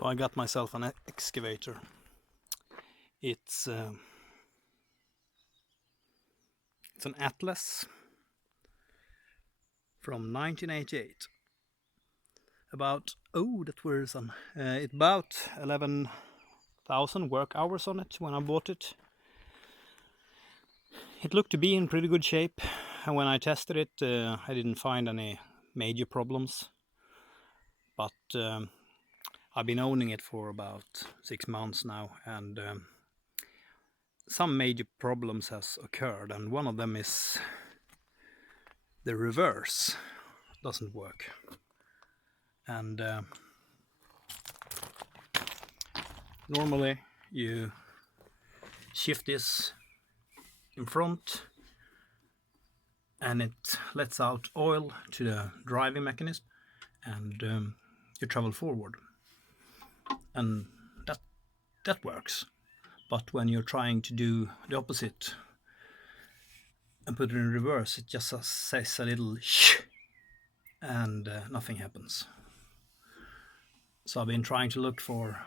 So I got myself an excavator. It's an Atlas from 1988. About about 11,000 work hours on it when I bought it. It looked to be in pretty good shape, and when I tested it, I didn't find any major problems. But I've been owning it for about 6 months now, and some major problems has occurred, and one of them is the reverse doesn't work. And normally you shift this in front and it lets out oil to the driving mechanism, and you travel forward, and that works. But when you're trying to do the opposite and put it in reverse, it just says a little shh, and nothing happens. So I've been trying to look for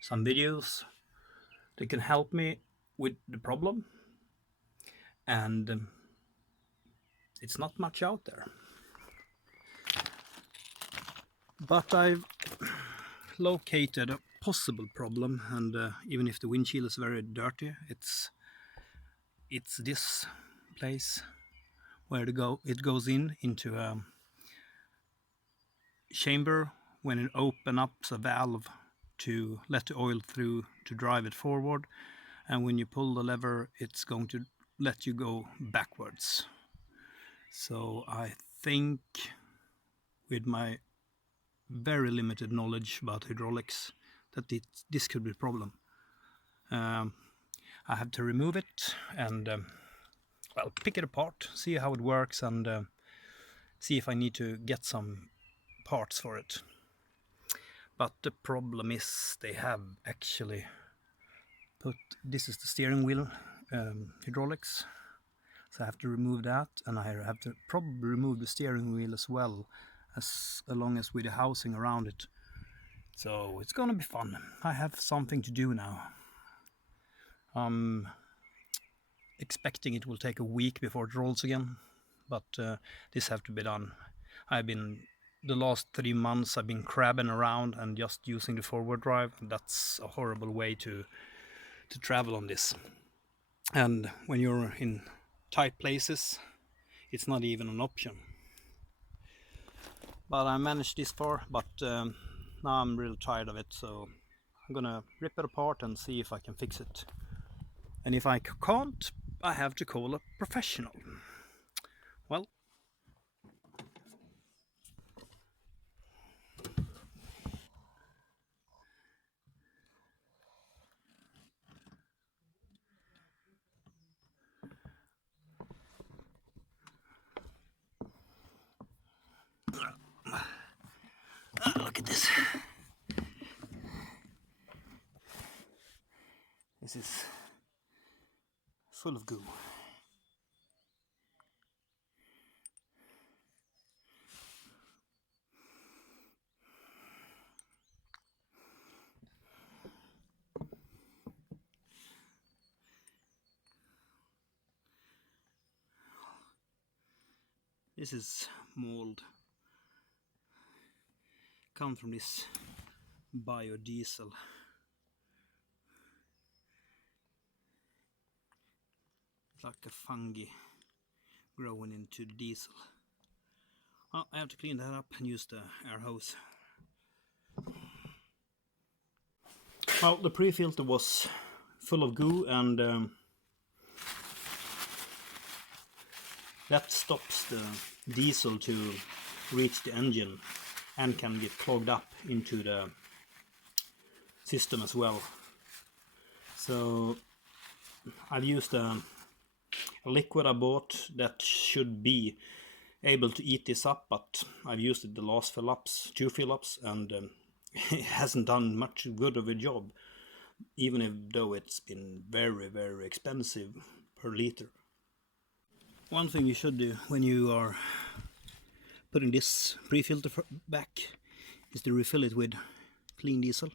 some videos that can help me with the problem, and it's not much out there. But I've located a possible problem, and even if the windshield is very dirty, it's this place where it goes into a chamber when it opens up a valve to let the oil through to drive it forward, and when you pull the lever it's going to let you go backwards. So I think, with my very limited knowledge about hydraulics, that this could be a problem. I have to remove it and well, pick it apart, see how it works, and see if I need to get some parts for it. But the problem is they have actually put, this is the steering wheel hydraulics, so I have to remove that, and I have to probably remove the steering wheel as well, as long as with the housing around it. So it's gonna be fun. I have something to do now. I'm expecting it will take a week before it rolls again, but this have to be done. The last 3 months I've been crabbing around and just using the forward drive. That's a horrible way to travel on this. And when you're in tight places, it's not even an option. But I managed this far, but now I'm really tired of it, so I'm gonna rip it apart and see if I can fix it. And if I can't, I have to call a professional. Well, look at this. This is full of goo. This is mold. Come from this biodiesel. It's like a fungi growing into the diesel. Well, I have to clean that up and use the air hose. Well, the pre-filter was full of goo, and that stops the diesel to reach the engine and can get clogged up into the system as well. So I've used a liquid I bought that should be able to eat this up, but I've used it the last two fill-ups, and it hasn't done much good of a job, even though it's been very, very expensive per liter. One thing you should do when you are putting this pre-filter back is to refill it with clean diesel.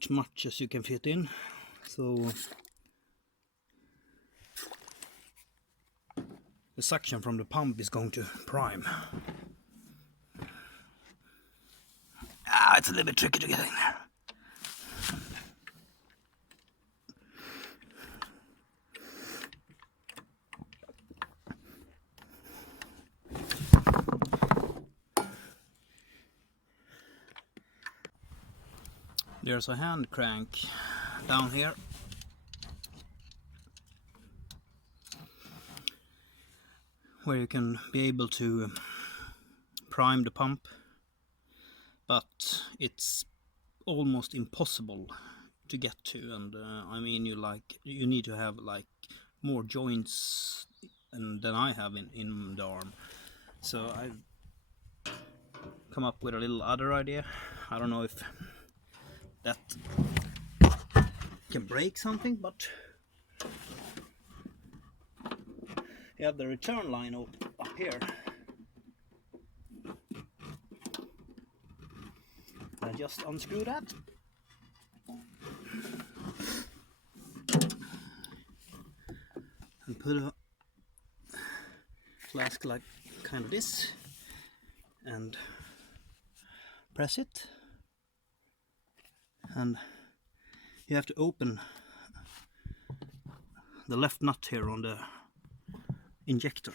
As much as you can fit in, so the suction from the pump is going to prime. It's a little bit tricky to get in there. There's a hand crank down here. Where you can be able to prime the pump, but it's almost impossible to get to, and I mean you need to have like more joints than I have in the arm. So I've come up with a little other idea. I don't know if that can break something, but you have the return line up here. I just unscrew that. And put a flask like kind of this and press it. And you have to open the left nut here on the injector,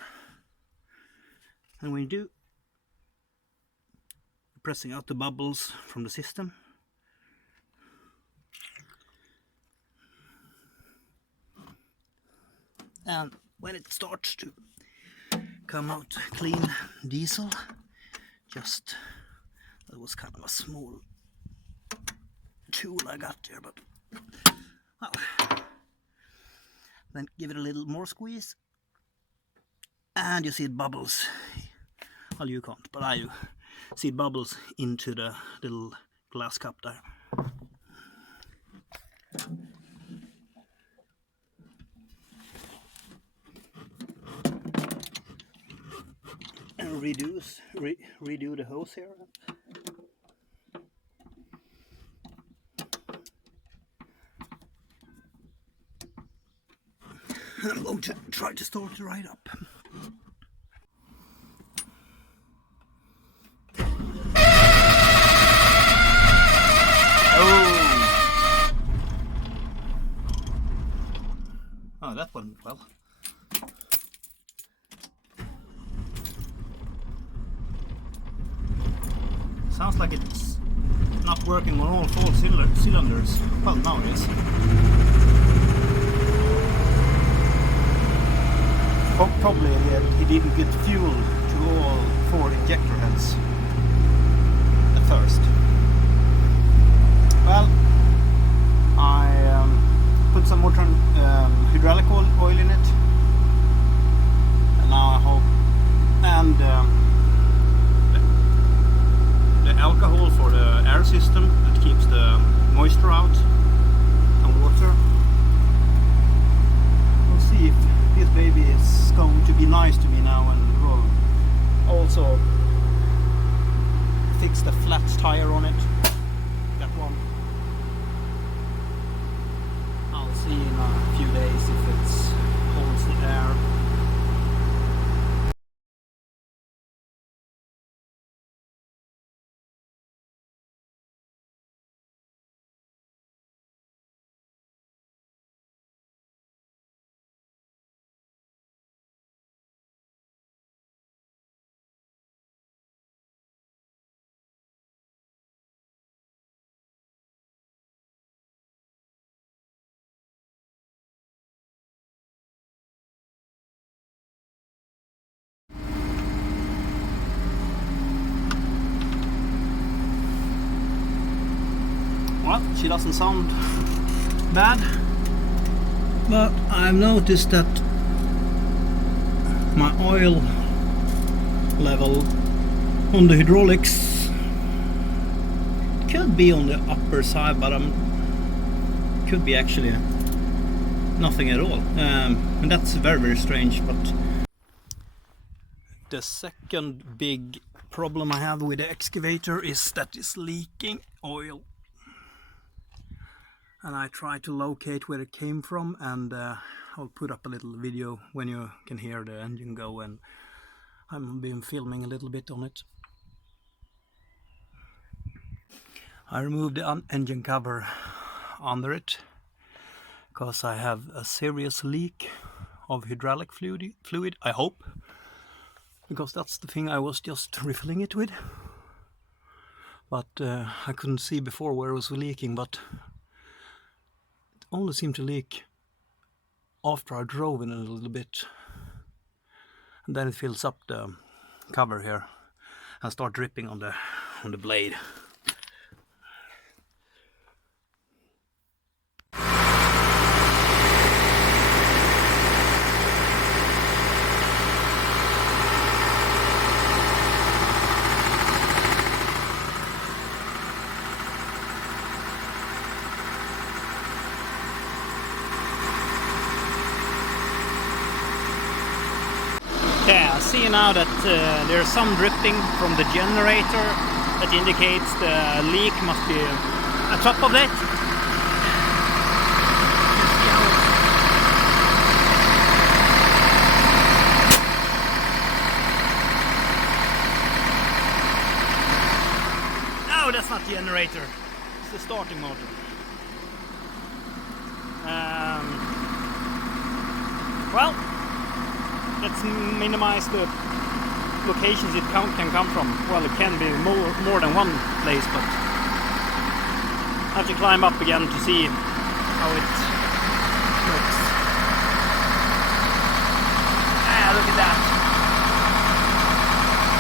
and when you do, you're pressing out the bubbles from the system, and when it starts to come out clean diesel, just that was kind of a small tool I got there, but well, then give it a little more squeeze, and you see it bubbles. Well, you can't, but I do see it bubbles into the little glass cup there. And redo the hose here. I'm going to try to start it right up. Oh, that went well. Sounds like it's not working on all 4 cylinders. Well, now it is. Probably he didn't get fuel to all 4 injector heads at first. Well, I put some more hydraulic oil in it, and now I hope, and the alcohol for the air system that keeps the moisture out and water. We'll see if this baby is going to be nice to me now, and we'll also fix the flat tire on it. That one. I'll see in a few days if it holds the air. Well, she doesn't sound bad, but I've noticed that my oil level on the hydraulics could be on the upper side, but could be actually nothing at all. And that's very, very strange. But the second big problem I have with the excavator is that it's leaking oil. And I try to locate where it came from, and I'll put up a little video when you can hear the engine go, and I've been filming a little bit on it. I removed the engine cover under it because I have a serious leak of hydraulic fluid, I hope, because that's the thing I was just refilling it with. But I couldn't see before where it was leaking, but it only seemed to leak after I drove in a little bit, and then it fills up the cover here and start dripping on the blade. Okay, I see now that there's some dripping from the generator that indicates the leak must be on top of it. No, that's not the generator. It's the starting motor. Well, let's minimize the locations it can come from. Well, it can be more than one place, but I have to climb up again to see how it looks. Ah, look at that.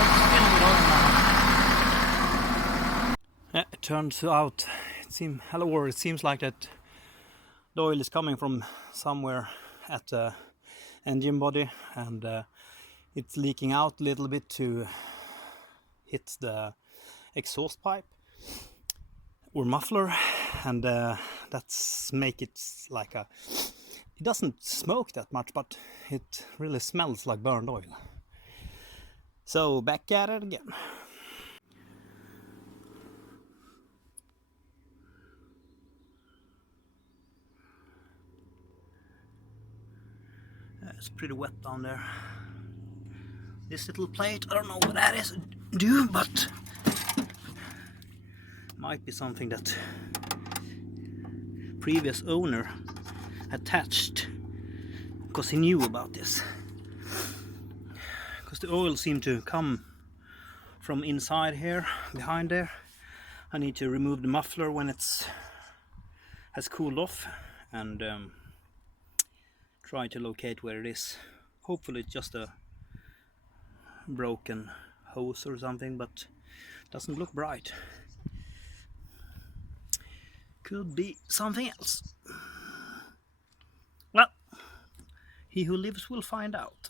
It's filled with oil now. Yeah, it turns out it seems like that the oil is coming from somewhere at the engine body, and it's leaking out a little bit to hit the exhaust pipe or muffler, and that's make it like it doesn't smoke that much, but it really smells like burned oil. So back at it again. It's pretty wet down there. This little plate, I don't know what that is do, but might be something that previous owner attached because he knew about this. Because the oil seemed to come from inside here, behind there. I need to remove the muffler when it's has cooled off, and try to locate where it is. Hopefully it's just a broken hose or something, but doesn't look bright. Could be something else. Well, he who lives will find out.